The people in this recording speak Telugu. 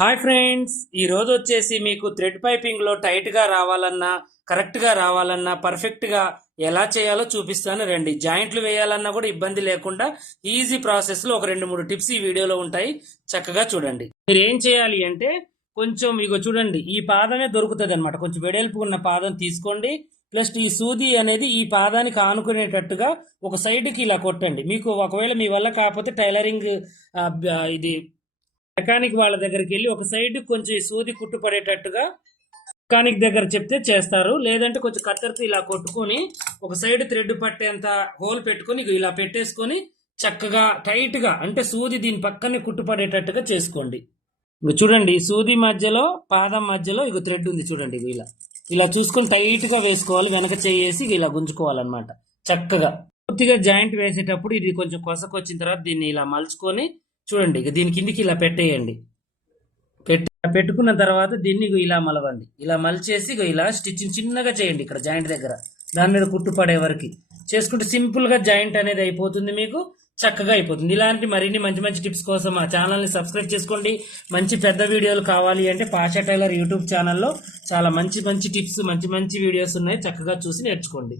హాయ్ ఫ్రెండ్స్, ఈ రోజు వచ్చేసి మీకు థ్రెడ్ పైపింగ్లో టైట్గా రావాలన్నా కరెక్ట్గా రావాలన్నా పర్ఫెక్ట్గా ఎలా చేయాలో చూపిస్తాను రండి. జాయింట్లు వేయాలన్నా కూడా ఇబ్బంది లేకుండా ఈజీ ప్రాసెస్లో ఒక 2-3 టిప్స్ ఈ వీడియోలో ఉంటాయి, చక్కగా చూడండి. మీరు ఏం చేయాలి అంటే కొంచెం ఇగో చూడండి, ఈ పాదమే దొరుకుతుంది అనమాట. కొంచెం వెడల్పు ఉన్న పాదం తీసుకోండి. ప్లస్ ఈ సూది అనేది ఈ పాదానికి ఆనుకునేటట్టుగా ఒక సైడ్కి ఇలా కొట్టండి. మీకు ఒకవేళ మీ వల్ల కాకపోతే టైలరింగ్ ఇది మెకానిక్ వాళ్ళ దగ్గరికి వెళ్ళి ఒక సైడ్ కొంచెం సూది కుట్టు పడేటట్టుగా మెకానిక్ దగ్గర చెప్తే చేస్తారు. లేదంటే కొంచెం కత్తెరతో ఇలా కొట్టుకొని ఒక సైడ్ థ్రెడ్ పట్టేంత హోల్ పెట్టుకొని ఇలా పెట్టేసుకొని చక్కగా టైట్గా, అంటే సూది దీని పక్కనే కుట్టు పడేటట్టుగా చేసుకోండి. ఇక చూడండి, సూది మధ్యలో పాదం మధ్యలో ఇక థ్రెడ్ ఉంది చూడండి. ఇలా ఇలా చూసుకొని టైట్గా వేసుకోవాలి. వెనక చేసి ఇలా గుంజుకోవాలన్నమాట. చక్కగా పూర్తిగా జాయింట్ వేసేటప్పుడు ఇది కొంచెం కొసకొచ్చిన తర్వాత దీన్ని ఇలా మలుచుకొని చూడండి, ఇక దీని కిందికి ఇలా పెట్టేయండి. పెట్టుకున్న తర్వాత దీన్ని ఇలా మలవండి. ఇలా మలిచేసి ఇలా స్టిచ్చింగ్ చిన్నగా చేయండి. ఇక్కడ జాయింట్ దగ్గర దాని మీద కుట్టు పడే వరకు చేసుకుంటే సింపుల్గా జాయింట్ అనేది అయిపోతుంది, మీకు చక్కగా అయిపోతుంది. ఇలాంటి మరిన్ని మంచి మంచి టిప్స్ కోసం మా ఛానల్ని సబ్స్క్రైబ్ చేసుకోండి. మంచి పెద్ద వీడియోలు కావాలి అంటే పాషా టైలర్ యూట్యూబ్ ఛానల్లో చాలా మంచి మంచి టిప్స్, మంచి మంచి వీడియోస్ ఉన్నాయి, చక్కగా చూసి నేర్చుకోండి.